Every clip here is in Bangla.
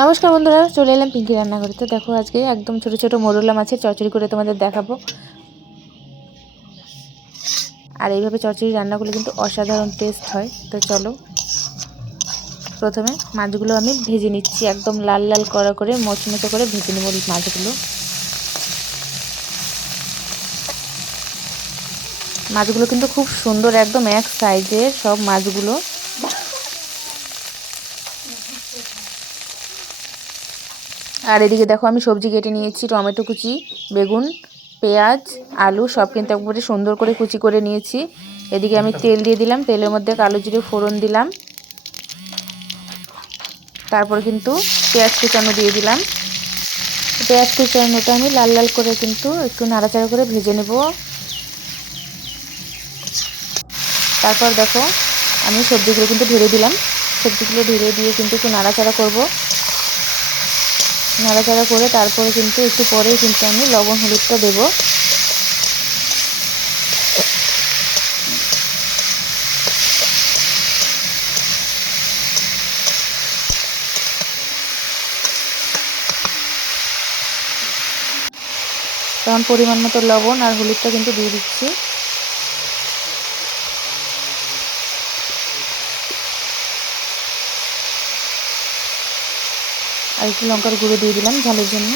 নমস্কার বন্ধুরা, চলে এলাম পিঙ্কি রান্নাঘরে। তো দেখো আজকে একদম ছোট ছোট মোরলা মাছের চচ্চড়ি করে তোমাদের দেখাবো। আর এইভাবে চচ্চড়ি রান্না করলে কিন্তু অসাধারণ টেস্ট হয়। তো চলো, প্রথমে মাছগুলো আমি ভেজে নিচ্ছি, একদম লাল লাল কড়া করে মচমচে করে ভেজে নেব মাছগুলো। মাছগুলো কিন্তু খুব সুন্দর, একদম এক সাইজের সব মাছগুলো। আর এদিকে দেখো আমি সবজি কেটে নিয়েছি, টমেটো কুচি, বেগুন, পেঁয়াজ, আলু সব কিন্তু একবারে সুন্দর করে কুচি করে নিয়েছি। এদিকে আমি তেল দিয়ে দিলাম, তেলের মধ্যে কালো জিরে ফোড়ন দিলাম, তারপর কিন্তু পেঁয়াজ কুচানো দিয়ে দিলাম। পেঁয়াজ কুচানোটা আমি লাল লাল করে কিন্তু একটু নাড়াচাড়া করে ভেজে নেব। তারপর দেখো আমি সবজিগুলো কিন্তু ঢেলে দিলাম, সবজিগুলো ঢেলে দিয়ে কিন্তু একটু নাড়াচাড়া করব। নাড়াচাড়া করে তারপরে কিন্তু একটু পরেই কিন্তু আমি লবণ হলুদটা দেবো। তখন পরিমাণ মতো লবণ আর হলুদটা কিন্তু দিয়ে দিচ্ছি। আর একটু লঙ্কার গুঁড়ো দিয়ে দিলাম ঝালের জন্য।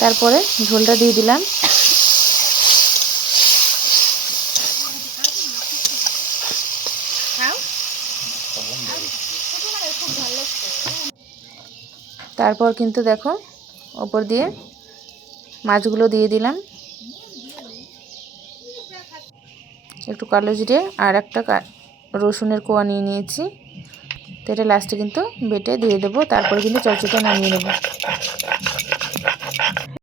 তারপরে ঝোলটা দিয়ে দিলাম। তারপর কিন্তু দেখো ওপর দিয়ে মাছগুলো দিয়ে দিলাম, একটু কালো জিরে আর একটা রসুনের কোয়া নিয়ে নিয়েছি। তো এটা লাস্টে কিন্তু বেটে দিয়ে দেবো, তারপরে কিন্তু চচ্চড়িটা নামিয়ে নেব।